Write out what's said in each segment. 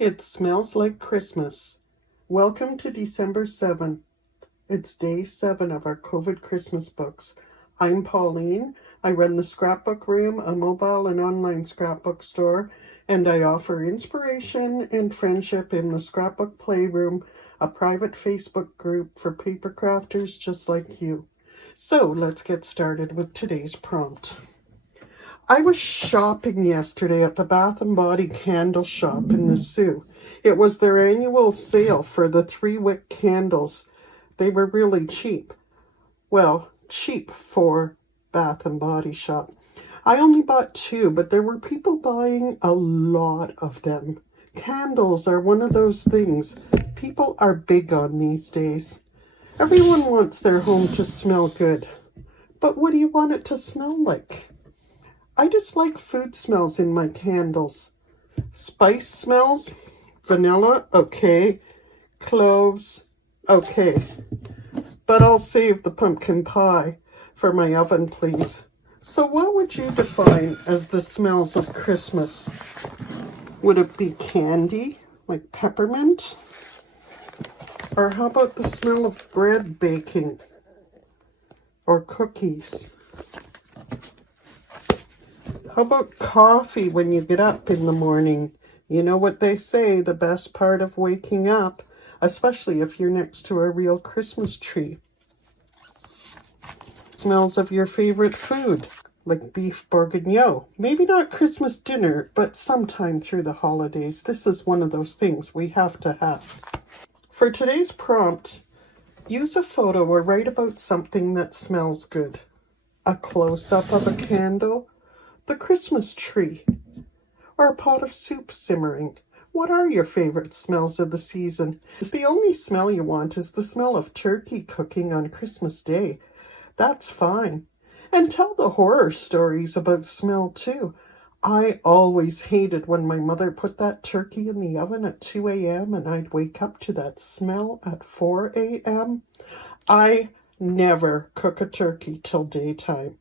It smells like Christmas. Welcome to December 7th. It's day 7 of our COVID Christmas books. I'm Pauline. I run the Scrapbook Room, a mobile and online scrapbook store, and I offer inspiration and friendship in the Scrapbook Playroom, a private Facebook group for paper crafters just like you. So let's get started with today's prompt. I was shopping yesterday at the Bath & Body candle shop in the Sioux. It was their annual sale for the 3-wick candles. They were really cheap. Well, cheap for Bath & Body shop. I only bought 2, but there were people buying a lot of them. Candles are one of those things people are big on these days. Everyone wants their home to smell good. But what do you want it to smell like? I just like food smells in my candles. Spice smells, vanilla, okay. Cloves, okay. But I'll save the pumpkin pie for my oven, please. So what would you define as the smells of Christmas? Would it be candy, like peppermint? Or how about the smell of bread baking? Or cookies? How about coffee when you get up in the morning? You know what they say, the best part of waking up, especially if you're next to a real Christmas tree. Smells of your favorite food, like beef bourguignon. Maybe not Christmas dinner, but sometime through the holidays. This is one of those things we have to have. For today's prompt, use a photo or write about something that smells good. A close-up of a candle, the Christmas tree, or a pot of soup simmering. What are your favorite smells of the season? The only smell you want is the smell of turkey cooking on Christmas Day. That's fine. And tell the horror stories about smell too. I always hated when my mother put that turkey in the oven at 2 a.m. and I'd wake up to that smell at 4 a.m. I never cook a turkey till daytime.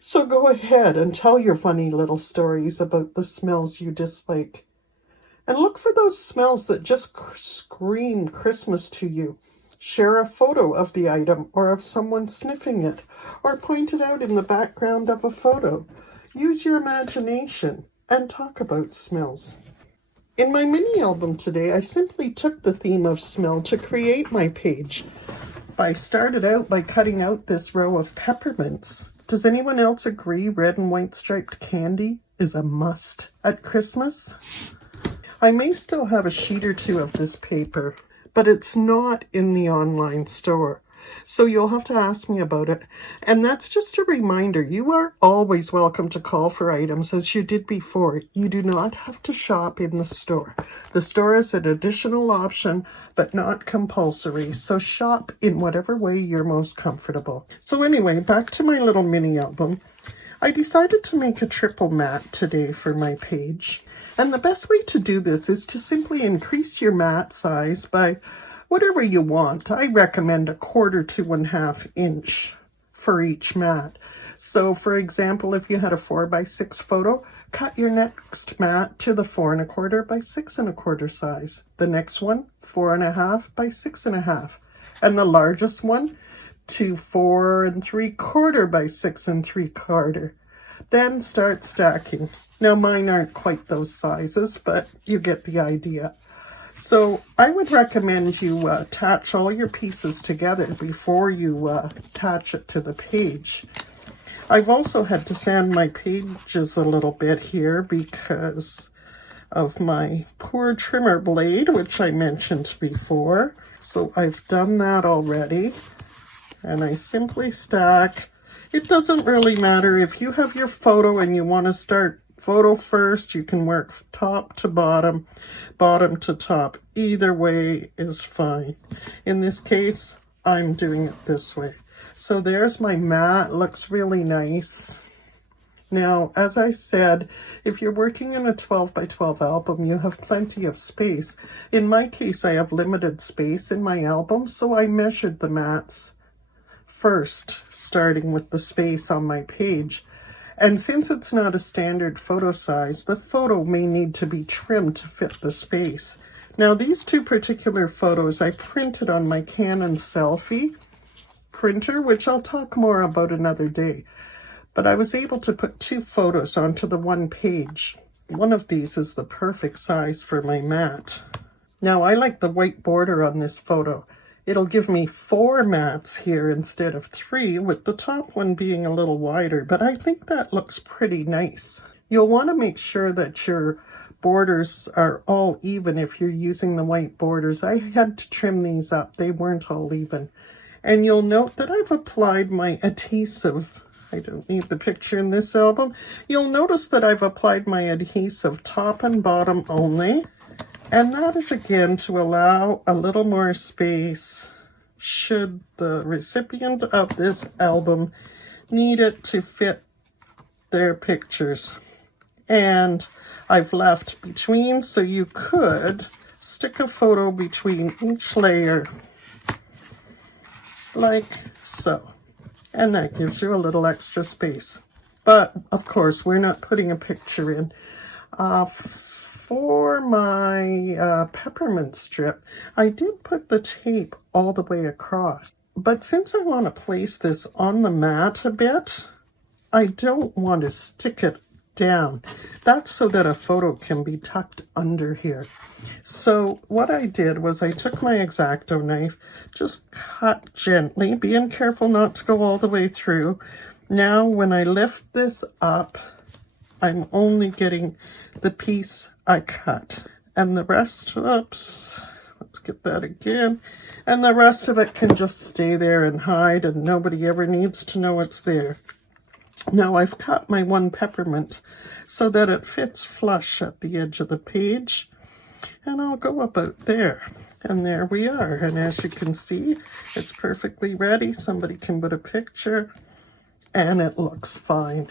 So go ahead and tell your funny little stories about the smells you dislike. And look for those smells that just scream Christmas to you. Share a photo of the item or of someone sniffing it, or point it out in the background of a photo. Use your imagination and talk about smells. In my mini album today, I simply took the theme of smell to create my page. I started out by cutting out this row of peppermints. Does anyone else agree red and white striped candy is a must at Christmas? I may still have a sheet or 2 of this paper, but it's not in the online store. So you'll have to ask me about it. And that's just a reminder, you are always welcome to call for items as you did before. You do not have to shop in the store. The store is an additional option, but not compulsory. So shop in whatever way you're most comfortable. So anyway, back to my little mini album. I decided to make a triple mat today for my page. And the best way to do this is to simply increase your mat size by whatever you want. I recommend 1/4 to 1/2 inch for each mat. So for example, if you had a 4x6 photo, cut your next mat to the 4 1/4 by 6 1/4 size. The next one, 4 1/2 by 6 1/2. And the largest one to 4 3/4 by 6 3/4. Then start stacking. Now mine aren't quite those sizes, but you get the idea. So I would recommend you attach all your pieces together before you attach it to the page. I've also had to sand my pages a little bit here because of my poor trimmer blade, which I mentioned before. So I've done that already. And I simply stack. It doesn't really matter if you have your photo and you want to start photo first, you can work top to bottom, bottom to top. Either way is fine. In this case, I'm doing it this way. So there's my mat. Looks really nice. Now, as I said, if you're working in a 12 by 12 album, you have plenty of space. In my case, I have limited space in my album, so I measured the mats first, starting with the space on my page. And since it's not a standard photo size, the photo may need to be trimmed to fit the space. Now these two particular photos I printed on my Canon Selfie printer, which I'll talk more about another day. But I was able to put two photos onto the one page. One of these is the perfect size for my mat. Now I like the white border on this photo. It'll give me 4 mats here instead of 3, with the top one being a little wider, but I think that looks pretty nice. You'll want to make sure that your borders are all even if you're using the white borders. I had to trim these up. They weren't all even. And you'll note that I've applied my adhesive. I don't need the picture in this album. You'll notice that I've applied my adhesive top and bottom only. And that is again to allow a little more space should the recipient of this album need it to fit their pictures. And I've left between, so you could stick a photo between each layer like so. And that gives you a little extra space. But of course, we're not putting a picture in. For my peppermint strip, I did put the tape all the way across. But since I want to place this on the mat a bit, I don't want to stick it down. That's so that a photo can be tucked under here. So what I did was I took my X-Acto knife, just cut gently, being careful not to go all the way through. Now when I lift this up, I'm only getting the piece I cut, and the rest, oops, let's get that again, and the rest of it can just stay there and hide, and nobody ever needs to know it's there. Now I've cut my one peppermint so that it fits flush at the edge of the page, and I'll go about there, and there we are. And as you can see, it's perfectly ready. Somebody can put a picture, and it looks fine.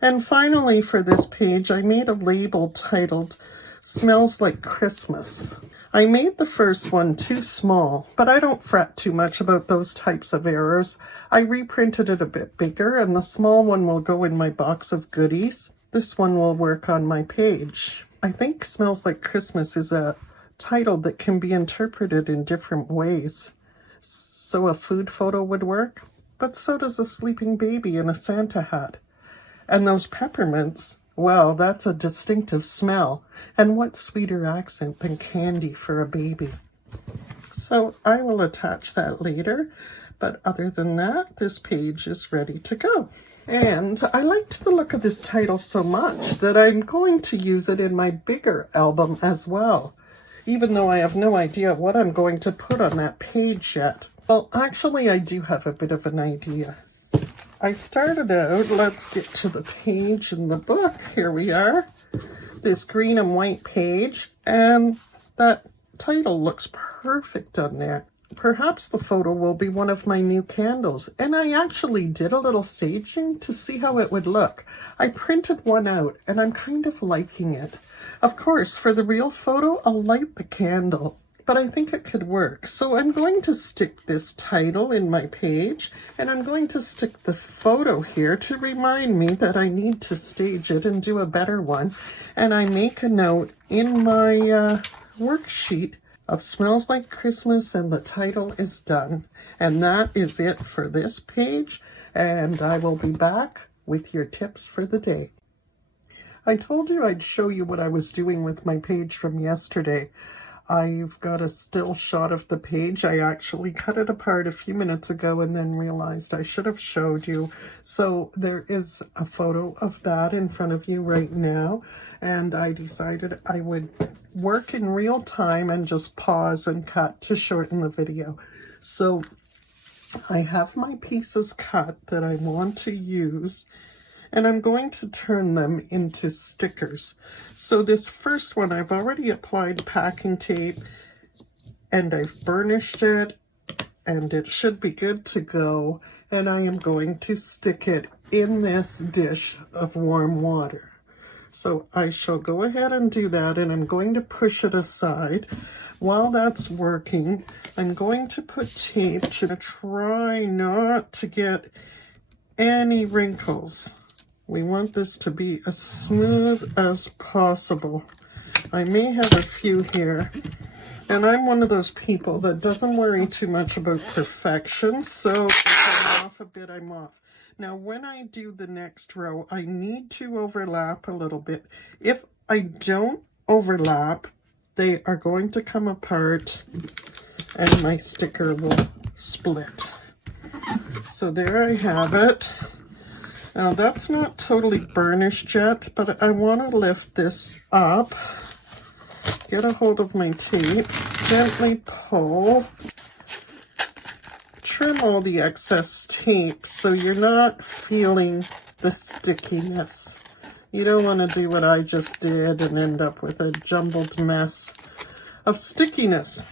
And finally, for this page, I made a label titled "Smells Like Christmas." I made the first one too small, but I don't fret too much about those types of errors. I reprinted it a bit bigger, and the small one will go in my box of goodies. This one will work on my page. I think "Smells Like Christmas" is a title that can be interpreted in different ways. So a food photo would work, but so does a sleeping baby in a Santa hat. And those peppermints, well, that's a distinctive smell. And what sweeter accent than candy for a baby? So I will attach that later. But other than that, this page is ready to go. And I liked the look of this title so much that I'm going to use it in my bigger album as well, even though I have no idea what I'm going to put on that page yet. Well, actually, I do have a bit of an idea. I started out, let's get to the page in the book. Here we are, this green and white page, and that title looks perfect on there. Perhaps the photo will be one of my new candles, and I actually did a little staging to see how it would look. I printed one out, and I'm kind of liking it. Of course, for the real photo, I'll light the candle, but I think it could work. So I'm going to stick this title in my page, and I'm going to stick the photo here to remind me that I need to stage it and do a better one. And I make a note in my worksheet of "Smells Like Christmas," and the title is done. And that is it for this page, and I will be back with your tips for the day. I told you I'd show you what I was doing with my page from yesterday. I've got a still shot of the page. I actually cut it apart a few minutes ago and then realized I should have showed you. So there is a photo of that in front of you right now. And I decided I would work in real time and just pause and cut to shorten the video. So I have my pieces cut that I want to use, and I'm going to turn them into stickers. So this first one, I've already applied packing tape, and I've burnished it, and it should be good to go. And I am going to stick it in this dish of warm water. So I shall go ahead and do that, and I'm going to push it aside. While that's working, I'm going to put tape to try not to get any wrinkles We want this to be as smooth as possible. I may have a few here, and I'm one of those people that doesn't worry too much about perfection, so if I'm off a bit, I'm off. Now, when I do the next row, I need to overlap a little bit. If I don't overlap, they are going to come apart and my sticker will split. So there I have it. Now that's not totally burnished yet, but I want to lift this up, get a hold of my tape, gently pull, trim all the excess tape so you're not feeling the stickiness. You don't want to do what I just did and end up with a jumbled mess of stickiness.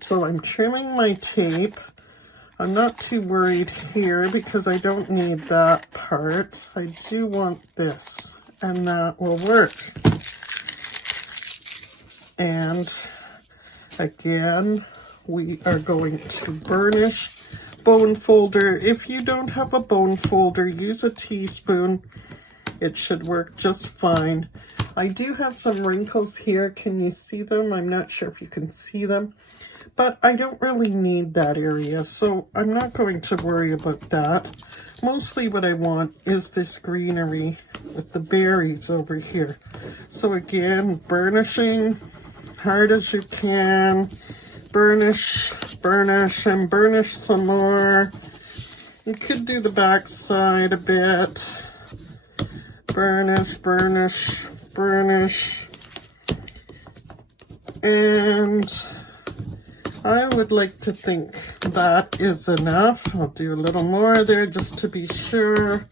So I'm trimming my tape. I'm not too worried here because I don't need that part. I do want this, and that will work. And again, we are going to burnish. Bone folder. If you don't have a bone folder, use a teaspoon. It should work just fine. I do have some wrinkles here. Can you see them? I'm not sure if you can see them. But I don't really need that area, so I'm not going to worry about that. Mostly what I want is this greenery with the berries over here. So again, burnishing hard as you can. Burnish, burnish, and burnish some more. You could do the back side a bit. Burnish, burnish, burnish. And I would like to think that is enough. I'll do a little more there just to be sure.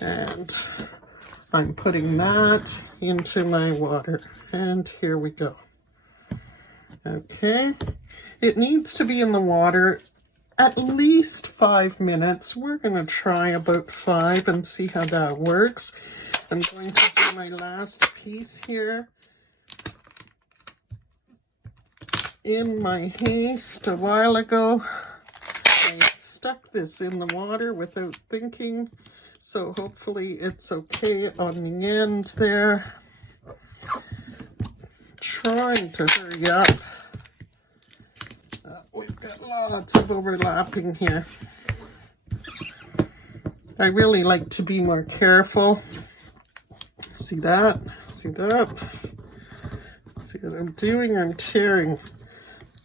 And I'm putting that into my water. And here we go. Okay. It needs to be in the water at least 5 minutes. We're going to try about 5 and see how that works. I'm going to do my last piece here. In my haste a while ago, I stuck this in the water without thinking, so hopefully it's okay on the end there. Trying to hurry up. We've got lots of overlapping here. I really like to be more careful. See that? See that? See what I'm doing? I'm tearing.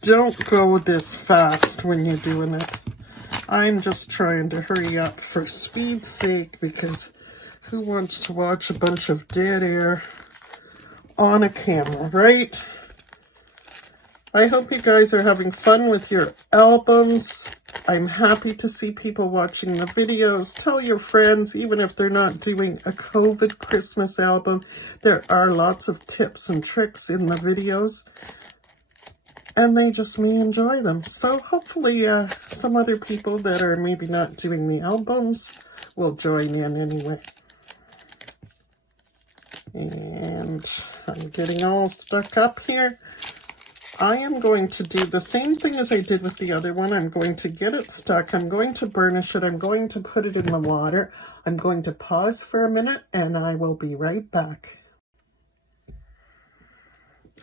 Don't go this fast when you're doing it. I'm just trying to hurry up for speed's sake, because who wants to watch a bunch of dead air on a camera, right? I hope you guys are having fun with your albums. I'm happy to see people watching the videos. Tell your friends, even if they're not doing a COVID Christmas album, there are lots of tips and tricks in the videos. And they just may enjoy them. So hopefully some other people that are maybe not doing the albums will join in anyway. And I'm getting all stuck up here. I am going to do the same thing as I did with the other one. I'm going to get it stuck. I'm going to burnish it. I'm going to put it in the water. I'm going to pause for a minute and I will be right back.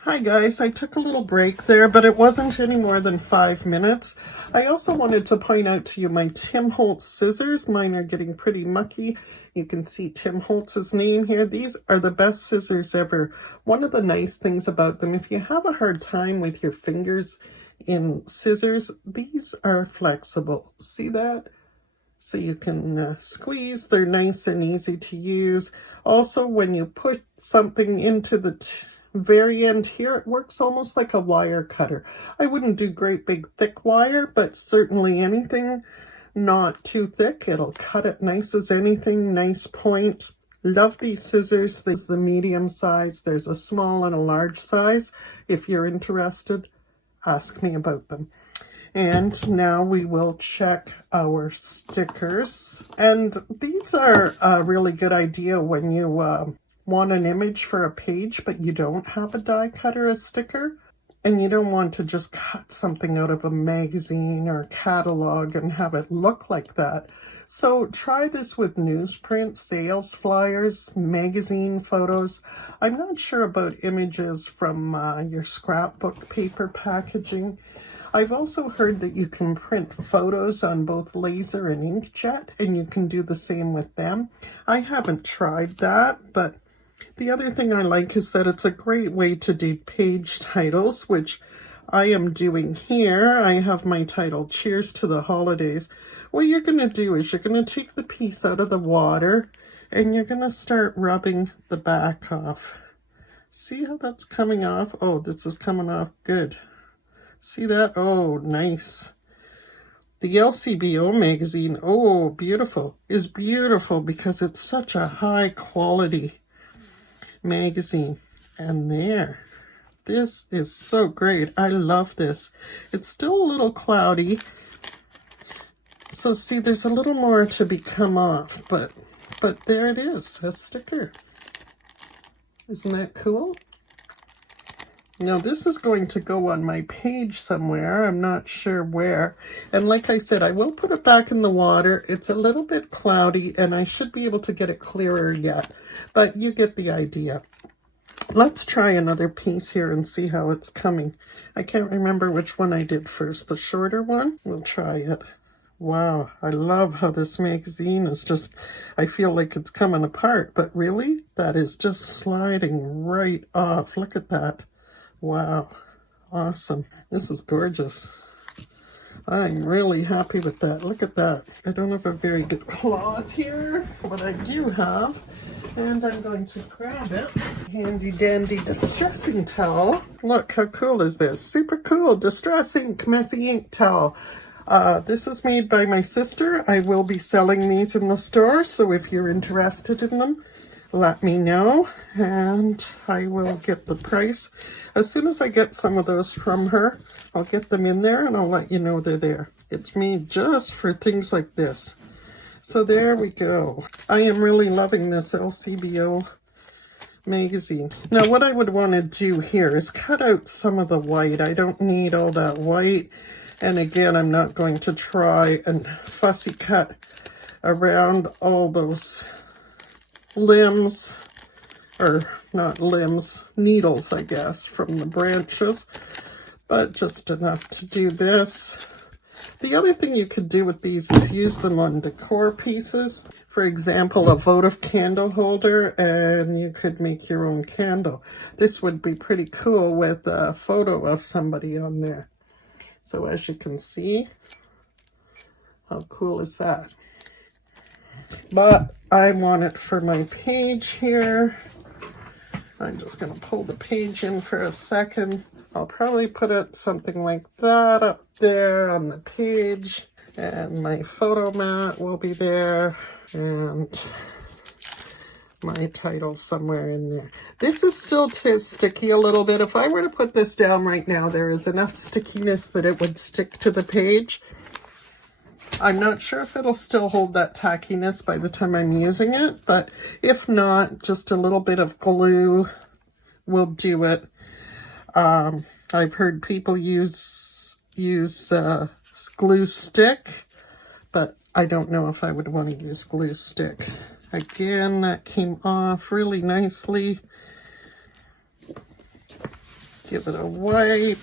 Hi guys, I took a little break there, but it wasn't any more than 5 minutes. I also wanted to point out to you my Tim Holtz scissors. Mine are getting pretty mucky. You can see Tim Holtz's name here. These are the best scissors ever. One of the nice things about them, if you have a hard time with your fingers in scissors, these are flexible. See that? So you can squeeze. They're nice and easy to use. Also, when you put something into the very end here, it works almost like a wire cutter. I wouldn't do great big thick wire, but certainly anything not too thick. It'll cut it nice as anything. Nice point. Love these scissors. There's the medium size. There's a small and a large size. If you're interested, ask me about them. And now we will check our stickers. And these are a really good idea when you want an image for a page, but you don't have a die cutter, a sticker, and you don't want to just cut something out of a magazine or catalog and have it look like that. So try this with newsprint, sales flyers, magazine photos. I'm not sure about images from your scrapbook paper packaging. I've also heard that you can print photos on both laser and inkjet, and you can do the same with them. I haven't tried that, but the other thing I like is that it's a great way to do page titles, which I am doing here. I have my title, Cheers to the Holidays. What you're going to do is you're going to take the piece out of the water and you're going to start rubbing the back off. See how that's coming off? Oh, this is coming off good. See that? Oh, nice. The LCBO magazine, oh, beautiful, is beautiful because it's such a high quality magazine. And there, this is so great. I love this. It's still a little cloudy. So see, there's a little more to be come off, but there it is, a sticker. Isn't that cool? Now this is going to go on my page somewhere. I'm not sure where. And like I said, I will put it back in the water. It's a little bit cloudy and I should be able to get it clearer yet. But you get the idea. Let's try another piece here and see how it's coming. I can't remember which one I did first. The shorter one? We'll try it. Wow, I love how this magazine is just, I feel like it's coming apart. But really, that is just sliding right off. Look at that. Wow, awesome. This is gorgeous. I'm really happy with that. Look at that. I don't have a very good cloth here, but I do have, and I'm going to grab it. Handy dandy distressing towel. Look, how cool is this? Super cool. Distress ink, messy ink towel. This is made by my sister. I will be selling these in the store, so if you're interested in them, let me know and I will get the price. As soon as I get some of those from her, I'll get them in there and I'll let you know they're there. It's made just for things like this. So there we go. I am really loving this LCBO magazine. Now what I would want to do here is cut out some of the white. I don't need all that white. And again, I'm not going to try and fussy cut around all those limbs, or not limbs, needles, I guess, from the branches, but just enough to do this. The other thing you could do with these is use them on decor pieces. For example, a votive candle holder, and you could make your own candle. This would be pretty cool with a photo of somebody on there. So as you can see, how cool is that? But I want it for my page here. I'm just going to pull the page in for a second. I'll probably put it something like that up there on the page. And my photo mat will be there. And my title somewhere in there. This is still sticky a little bit. If I were to put this down right now, there is enough stickiness that it would stick to the page. I'm not sure if it'll still hold that tackiness by the time I'm using it, but if not, just a little bit of glue will do it. I've heard people use glue stick, but I don't know if I would want to use glue stick. Again, that came off really nicely. Give it a wipe.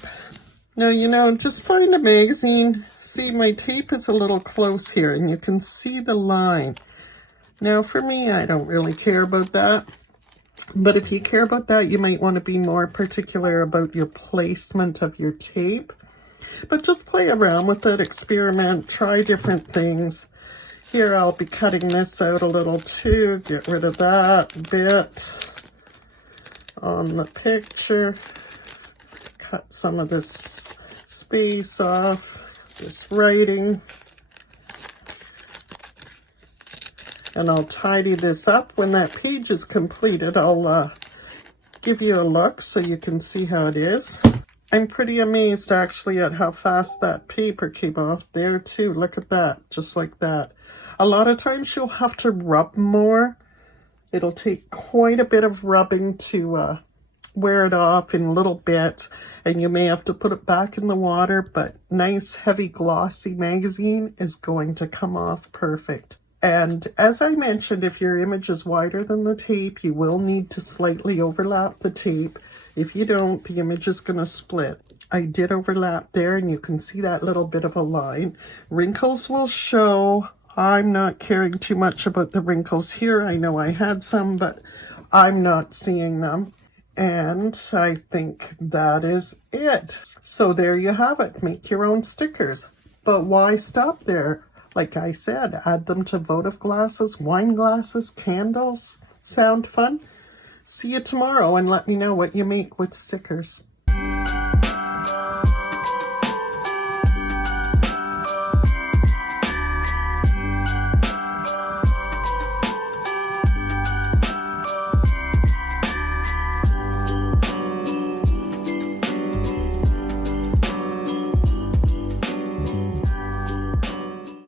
Now, you know, just find a magazine. See, my tape is a little close here, and you can see the line. Now, for me, I don't really care about that. But if you care about that, you might want to be more particular about your placement of your tape. But just play around with it, experiment, try different things. Here, I'll be cutting this out a little too. Get rid of that bit on the picture. Cut some of this space off, this writing. And I'll tidy this up. When that page is completed, I'll give you a look so you can see how it is. I'm pretty amazed actually at how fast that paper came off there too. Look at that, just like that. A lot of times you'll have to rub more. It'll take quite a bit of rubbing to wear it off in little bits, and you may have to put it back in the water, but nice heavy glossy magazine is going to come off perfect. And as I mentioned, if your image is wider than the tape, you will need to slightly overlap the tape. If you don't, the image is going to split. I did overlap there, and you can see that little bit of a line. Wrinkles will show. I'm not caring too much about the wrinkles here. I know I had some, but I'm not seeing them. And I think that is it. So there you have it. Make your own stickers. But why stop there? Like I said, add them to votive glasses, wine glasses, candles. Sound fun? See you tomorrow and let me know what you make with stickers.